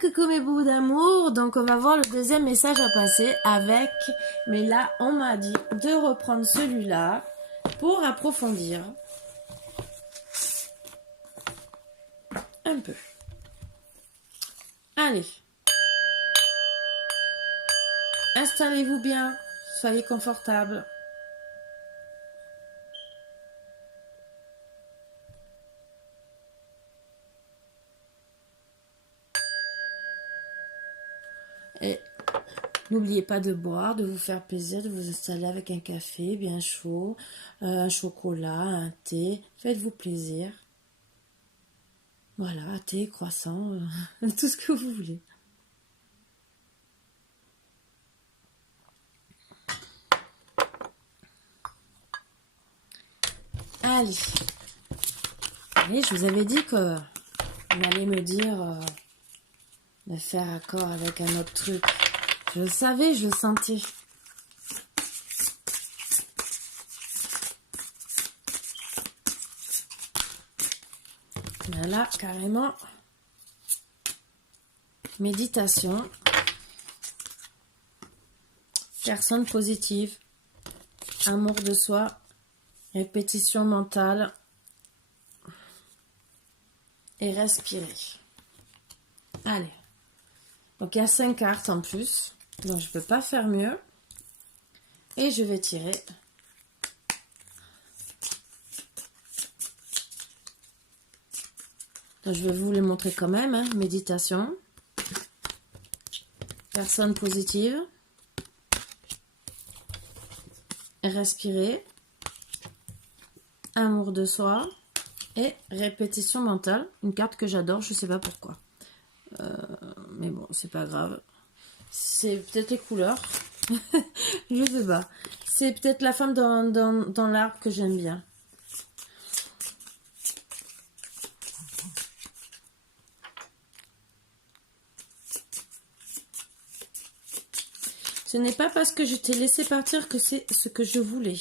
Coucou mes bouts d'amour, donc on va voir le deuxième message à passer avec, mais là on m'a dit de reprendre celui-là pour approfondir un peu. Allez, installez-vous bien, soyez confortables. Et n'oubliez pas de boire, de vous faire plaisir, de vous installer avec un café bien chaud, un chocolat, un thé. Faites-vous plaisir. Voilà, thé, croissant, tout ce que vous voulez. Allez. Allez, je vous avais dit que on allait me dire de faire accord avec un autre truc. Je le savais, je le sentais. Mais là, carrément, méditation, personne positive, amour de soi, répétition mentale et respirer. Allez. Donc, il y a 5 cartes en plus. Donc, je ne peux pas faire mieux. Et je vais tirer. Donc, je vais vous les montrer quand même. Hein. Méditation. Personne positive. Respirer. Amour de soi. Et répétition mentale. Une carte que j'adore, je ne sais pas pourquoi. Mais bon, c'est pas grave. C'est peut-être les couleurs. Je sais pas. C'est peut-être la femme dans l'arbre que j'aime bien. Ce n'est pas parce que je t'ai laissé partir que c'est ce que je voulais.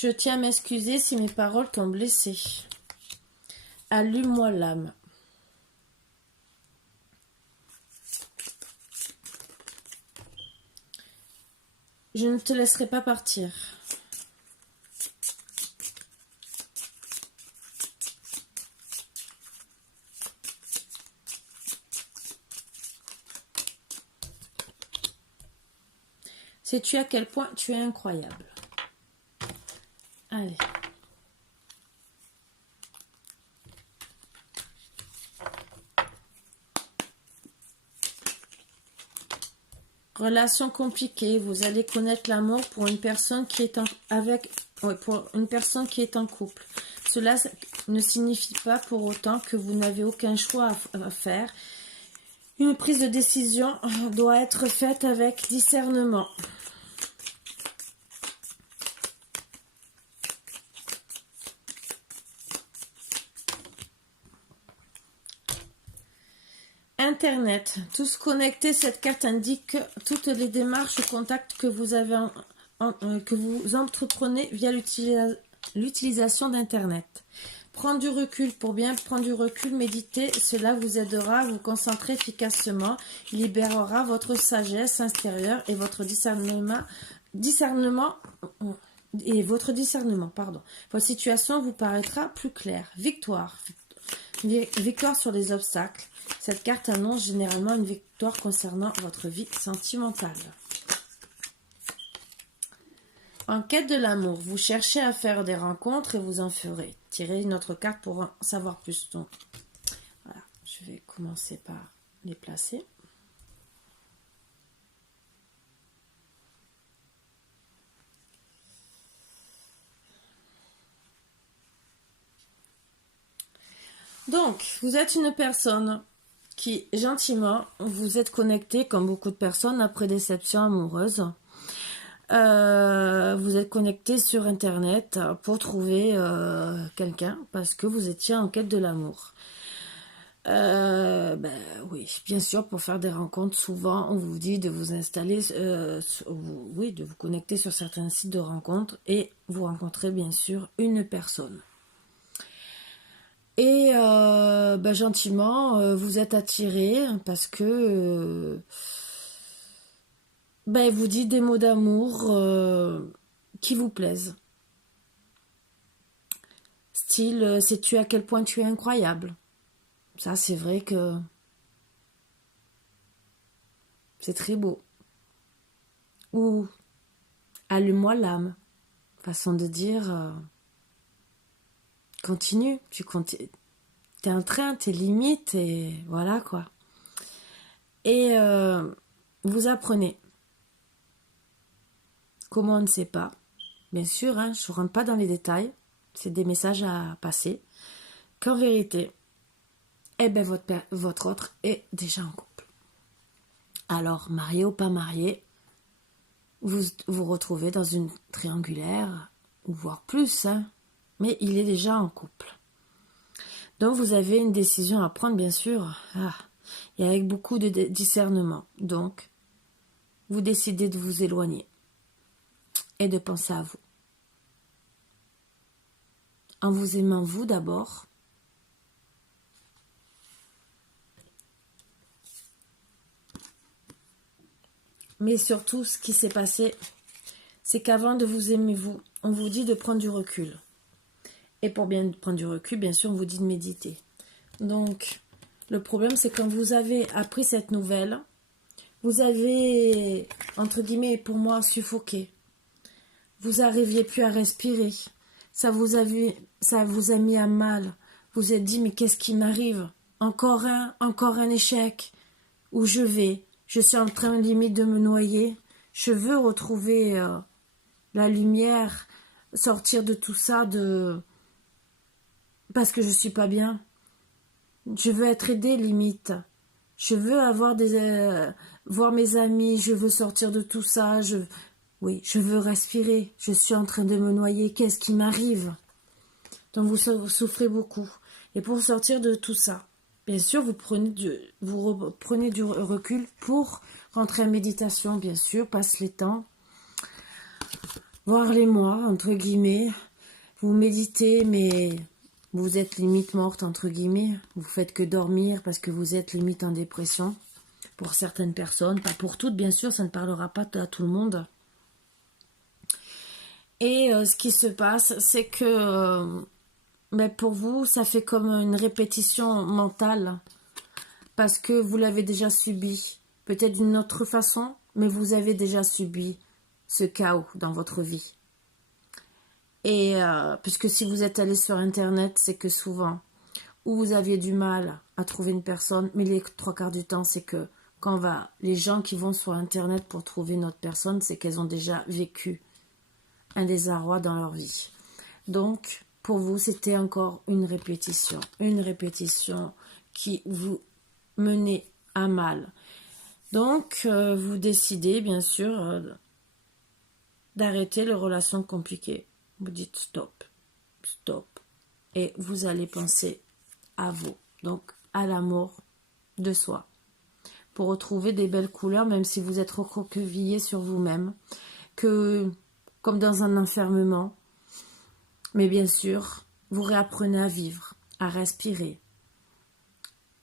Je tiens à m'excuser si mes paroles t'ont blessé. Allume-moi l'âme. Je ne te laisserai pas partir. Sais-tu à quel point tu es incroyable? Allez. Relation compliquée, vous allez connaître l'amour pour une personne qui est en couple. Cela ne signifie pas pour autant que vous n'avez aucun choix à faire. Une prise de décision doit être faite avec discernement. Internet, tous connectés, cette carte indique toutes les démarches ou contacts que vous avez que vous entreprenez via l'utilisation d'Internet. Prendre du recul, pour bien prendre du recul, méditer, cela vous aidera à vous concentrer efficacement, libérera votre sagesse intérieure et votre discernement. Votre situation vous paraîtra plus claire. Victoire sur les obstacles. Cette carte annonce généralement une victoire concernant votre vie sentimentale. En quête de l'amour, vous cherchez à faire des rencontres et vous en ferez. Tirez une autre carte pour en savoir plus. Donc, voilà, je vais commencer par les placer. Donc, vous êtes une personne qui, gentiment, vous êtes connecté, comme beaucoup de personnes, après déception amoureuse. Vous êtes connecté sur Internet pour trouver quelqu'un parce que vous étiez en quête de l'amour. Ben, oui, bien sûr, pour faire des rencontres, souvent, on vous dit de vous installer, oui, de vous connecter sur certains sites de rencontres et vous rencontrez bien sûr une personne. Et ben, gentiment, vous êtes attiré parce que ben, il vous dit des mots d'amour qui vous plaisent. Style, sais-tu à quel point tu es incroyable? Ça, c'est vrai que c'est très beau. Ou allume-moi l'âme. Façon de dire, continue, t'es en train, t'es limite, et voilà quoi. Et vous apprenez. Comment on ne sait pas. Bien sûr, hein, je ne rentre pas dans les détails. C'est des messages à passer. Qu'en vérité, eh ben votre autre est déjà en couple. Alors, marié ou pas marié, vous vous retrouvez dans une triangulaire, ou voire plus, hein, mais il est déjà en couple. Donc vous avez une décision à prendre, bien sûr, et avec beaucoup de discernement. Donc, vous décidez de vous éloigner et de penser à vous. En vous aimant vous d'abord, mais surtout ce qui s'est passé, c'est qu'avant de vous aimer vous, on vous dit de prendre du recul. Et pour bien prendre du recul, bien sûr, on vous dit de méditer. Donc, le problème, c'est quand vous avez appris cette nouvelle, vous avez, entre guillemets, pour moi, suffoqué. Vous n'arriviez plus à respirer. Ça vous a mis à mal. Vous vous êtes dit, mais qu'est-ce qui m'arrive? Encore un échec. Où je vais? Je suis en train limite de me noyer. Je veux retrouver la lumière, sortir de tout ça, parce que je suis pas bien. Je veux être aidée limite. Je veux avoir voir mes amis. Je veux sortir de tout ça. Oui, je veux respirer. Je suis en train de me noyer. Qu'est-ce qui m'arrive? Donc vous souffrez beaucoup. Et pour sortir de tout ça, bien sûr, vous prenez du recul pour rentrer en méditation, bien sûr, passe les temps, voir les mois, entre guillemets. Vous méditez, mais vous êtes limite morte, entre guillemets. Vous faites que dormir parce que vous êtes limite en dépression. Pour certaines personnes, pas pour toutes, bien sûr, ça ne parlera pas à tout le monde. Et ce qui se passe, c'est que mais pour vous, ça fait comme une répétition mentale parce que vous l'avez déjà subi. Peut-être d'une autre façon, mais vous avez déjà subi ce chaos dans votre vie. Et puisque si vous êtes allé sur Internet, c'est que souvent, où vous aviez du mal à trouver une personne, mais les 3/4 du temps, c'est que les gens qui vont sur Internet pour trouver une autre personne, c'est qu'elles ont déjà vécu un désarroi dans leur vie. Donc, pour vous, c'était encore une répétition qui vous menait à mal. Donc, vous décidez, bien sûr, d'arrêter les relations compliquées. Vous dites stop, et vous allez penser à vous, donc à l'amour de soi, pour retrouver des belles couleurs, même si vous êtes recroquevillé sur vous-même, comme dans un enfermement. Mais bien sûr, vous réapprenez à vivre, à respirer,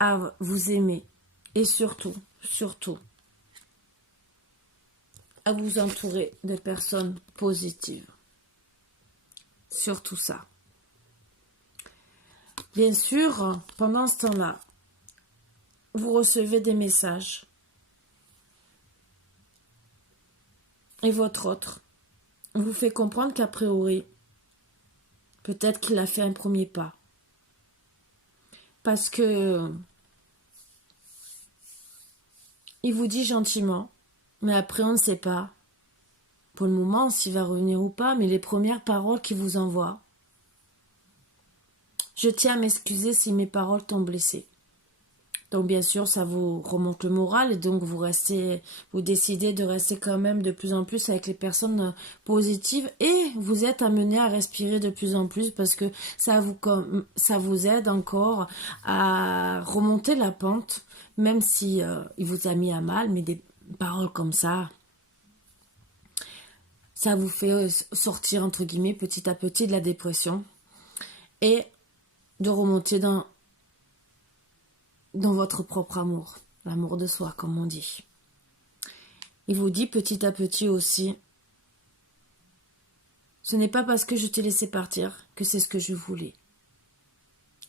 à vous aimer et surtout, à vous entourer de personnes positives. Surtout ça. Bien sûr, pendant ce temps-là, vous recevez des messages. Et votre autre vous fait comprendre qu'a priori, peut-être qu'il a fait un premier pas. Parce que il vous dit gentiment, mais après on ne sait pas, pour le moment, s'il va revenir ou pas, mais les premières paroles qu'il vous envoie, je tiens à m'excuser si mes paroles t'ont blessé. Donc bien sûr, ça vous remonte le moral et donc vous décidez de rester quand même de plus en plus avec les personnes positives et vous êtes amené à respirer de plus en plus parce que ça vous aide encore à remonter la pente, même si il vous a mis à mal, mais des paroles comme ça vous fait sortir entre guillemets petit à petit de la dépression et de remonter dans votre propre amour, l'amour de soi, comme on dit. Il vous dit petit à petit aussi, ce n'est pas parce que je t'ai laissé partir que c'est ce que je voulais.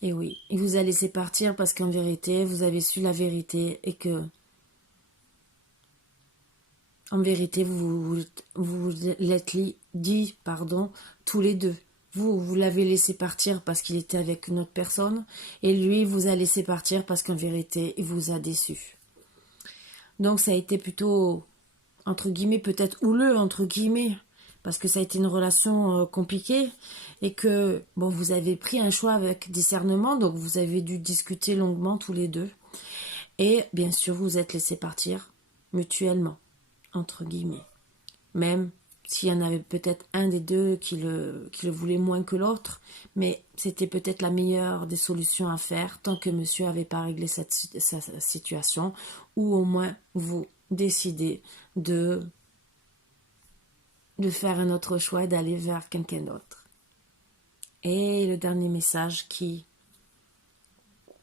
Et oui, il vous a laissé partir parce qu'en vérité, vous avez su la vérité et que, en vérité, vous l'êtes dit, tous les deux. Vous l'avez laissé partir parce qu'il était avec une autre personne et lui vous a laissé partir parce qu'en vérité, il vous a déçu. Donc ça a été plutôt, entre guillemets, peut-être houleux, entre guillemets, parce que ça a été une relation compliquée et que, bon, vous avez pris un choix avec discernement, donc vous avez dû discuter longuement tous les deux. Et bien sûr, vous êtes laissés partir mutuellement, entre guillemets. Même s'il y en avait peut-être un des deux qui le voulait moins que l'autre, mais c'était peut-être la meilleure des solutions à faire tant que monsieur n'avait pas réglé sa situation, ou au moins vous décidez de faire un autre choix et d'aller vers quelqu'un d'autre. Et le dernier message qui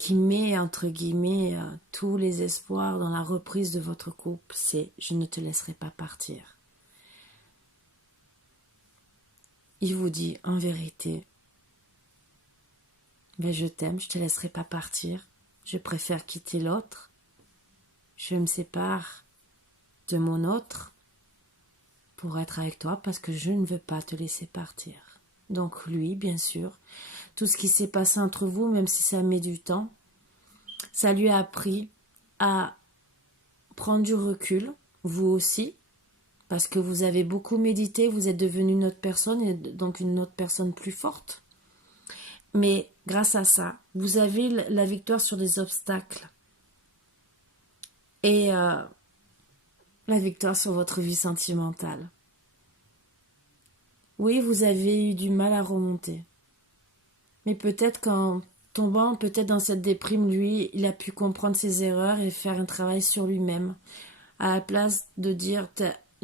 met entre guillemets tous les espoirs dans la reprise de votre couple, c'est « Je ne te laisserai pas partir ». Il vous dit en vérité, ben je t'aime, je te laisserai pas partir, je préfère quitter l'autre, je me sépare de mon autre pour être avec toi parce que je ne veux pas te laisser partir. Donc lui, bien sûr, tout ce qui s'est passé entre vous, même si ça met du temps, ça lui a appris à prendre du recul, vous aussi, parce que vous avez beaucoup médité, vous êtes devenu une autre personne, et donc une autre personne plus forte. Mais grâce à ça, vous avez la victoire sur les obstacles. Et la victoire sur votre vie sentimentale. Oui, vous avez eu du mal à remonter. Mais peut-être qu'en tombant peut-être dans cette déprime, lui, il a pu comprendre ses erreurs et faire un travail sur lui-même. À la place de dire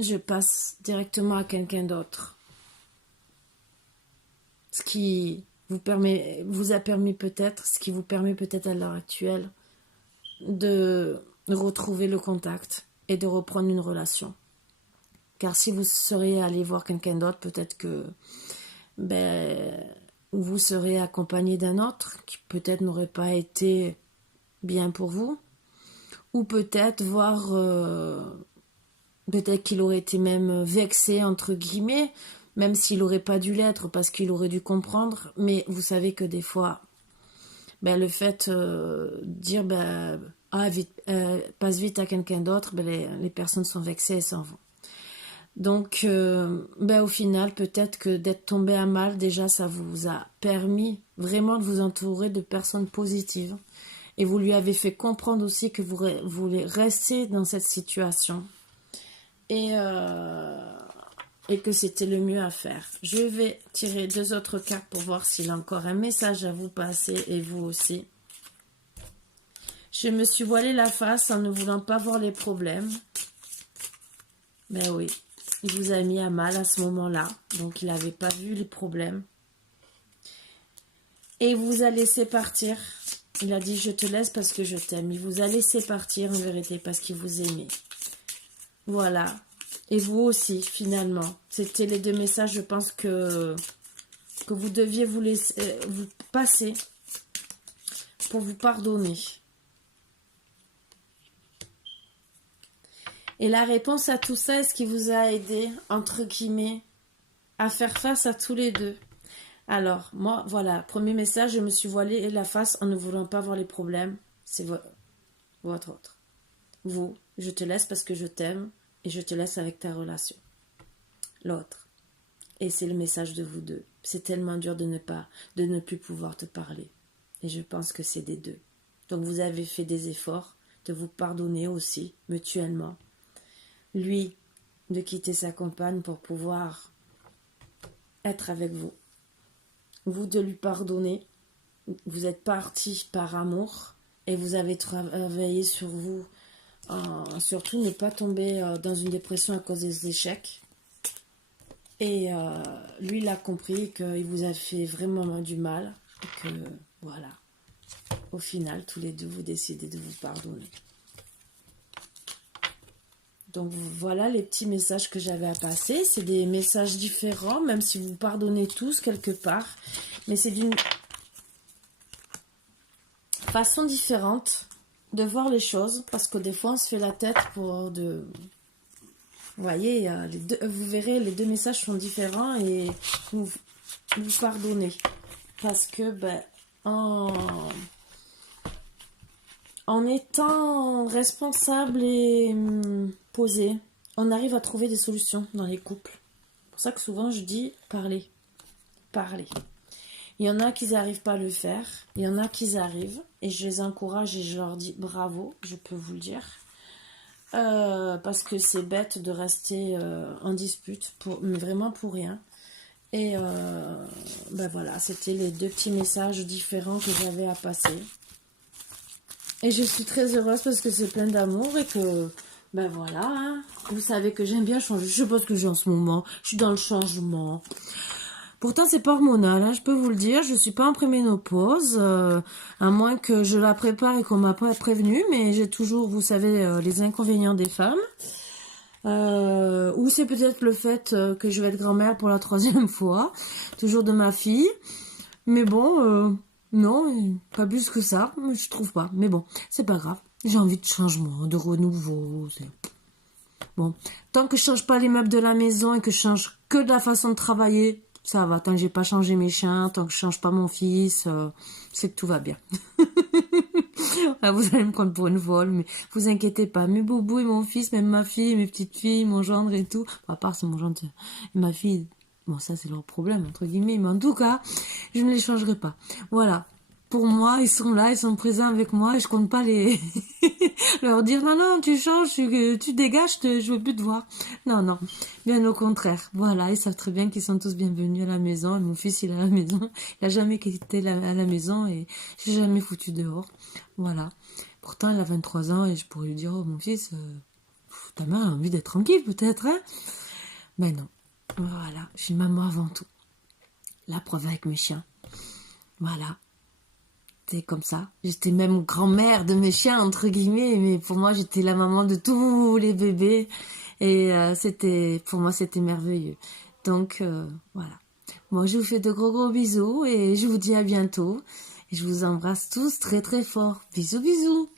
je passe directement à quelqu'un d'autre. Ce qui vous a permis peut-être, ce qui vous permet peut-être à l'heure actuelle de retrouver le contact et de reprendre une relation. Car si vous seriez allé voir quelqu'un d'autre, peut-être que vous serez accompagné d'un autre qui peut-être n'aurait pas été bien pour vous. Ou peut-être peut-être qu'il aurait été même vexé, entre guillemets, même s'il n'aurait pas dû l'être parce qu'il aurait dû comprendre. Mais vous savez que des fois, le fait de dire passe vite à quelqu'un d'autre, les personnes sont vexées et s'en vont. Donc, au final, peut-être que d'être tombé à mal, déjà, ça vous a permis vraiment de vous entourer de personnes positives. Et vous lui avez fait comprendre aussi que vous voulez rester dans cette situation. Et que c'était le mieux à faire. Je vais tirer 2 autres cartes pour voir s'il a encore un message à vous passer et vous aussi. Je me suis voilé la face en ne voulant pas voir les problèmes. Ben oui, il vous a mis à mal à ce moment-là, donc il n'avait pas vu les problèmes. Et il vous a laissé partir. Il a dit je te laisse parce que je t'aime. Il vous a laissé partir en vérité parce qu'il vous aimait. Voilà. Et vous aussi, finalement. C'était les 2 messages, je pense que vous deviez vous passer pour vous pardonner. Et la réponse à tout ça, est-ce qui vous a aidé, entre guillemets, à faire face à tous les deux? Alors, moi, voilà, premier message, je me suis voilé la face en ne voulant pas voir les problèmes. C'est votre autre. Vous, je te laisse parce que je t'aime et je te laisse avec ta relation. L'autre. Et c'est le message de vous deux. C'est tellement dur de ne plus pouvoir te parler. Et je pense que c'est des deux. Donc vous avez fait des efforts de vous pardonner aussi, mutuellement. Lui, de quitter sa compagne pour pouvoir être avec vous. Vous de lui pardonner. Vous êtes parti par amour et vous avez travaillé sur vous. Surtout ne pas tomber dans une dépression à cause des échecs. Et lui, il a compris qu'il vous a fait vraiment du mal. Et que, voilà. Au final, tous les deux, vous décidez de vous pardonner. Donc, voilà les petits messages que j'avais à passer. C'est des messages différents, même si vous pardonnez tous quelque part. Mais c'est d'une façon différente de voir les choses. Parce que des fois, on se fait la tête pour de... Vous voyez, vous verrez, les deux messages sont différents et vous pardonnez. Parce que, en étant responsable et posé, on arrive à trouver des solutions dans les couples. C'est pour ça que souvent je dis parler. Parler. Il y en a qui n'arrivent pas à le faire. Il y en a qui arrivent. Et je les encourage et je leur dis bravo, je peux vous le dire. Parce que c'est bête de rester en dispute, mais vraiment pour rien. Et voilà, c'était les deux petits messages différents que j'avais à passer. Et je suis très heureuse parce que c'est plein d'amour et que, voilà, hein. Vous savez que j'aime bien changer. Je sais pas ce que j'ai en ce moment. Je suis dans le changement. Pourtant, c'est pas hormonal, hein, je peux vous le dire. Je suis pas en préménopause, à moins que je la prépare et qu'on m'a pas prévenu. Mais j'ai toujours, vous savez, les inconvénients des femmes. Ou c'est peut-être le fait que je vais être grand-mère pour la 3e fois, toujours de ma fille. Mais bon, non, pas plus que ça, je trouve pas. Mais bon, c'est pas grave. J'ai envie de changement, de renouveau. Bon, tant que je change pas les meubles de la maison et que je change que de la façon de travailler, ça va. Tant que j'ai pas changé mes chiens, tant que je change pas mon fils, c'est que tout va bien. Vous allez me prendre pour une folle, mais vous inquiétez pas. Mes boubous et mon fils, même ma fille, mes petites filles, mon gendre et tout. À part c'est mon gendre et ma fille. Bon, ça c'est leur problème, entre guillemets. Mais en tout cas, je ne les changerai pas. Voilà. Pour moi, ils sont là, ils sont présents avec moi et je compte pas les leur dire non, tu changes, tu dégages, je veux plus te voir. Non, bien au contraire. Voilà, ils savent très bien qu'ils sont tous bienvenus à la maison. Et mon fils, il est à la maison. Il a jamais quitté à la maison et j'ai jamais foutu dehors. Voilà. Pourtant, il a 23 ans et je pourrais lui dire, oh mon fils, ta mère a envie d'être tranquille peut-être, hein? Ben non. Voilà, je suis une maman avant tout. La preuve avec mes chiens. Voilà. C'est comme ça. J'étais même grand-mère de mes chiens, entre guillemets, mais pour moi, j'étais la maman de tous les bébés. Et pour moi, c'était merveilleux. Donc, voilà. Moi, je vous fais de gros bisous et je vous dis à bientôt. Et je vous embrasse tous très très fort. Bisous, bisous.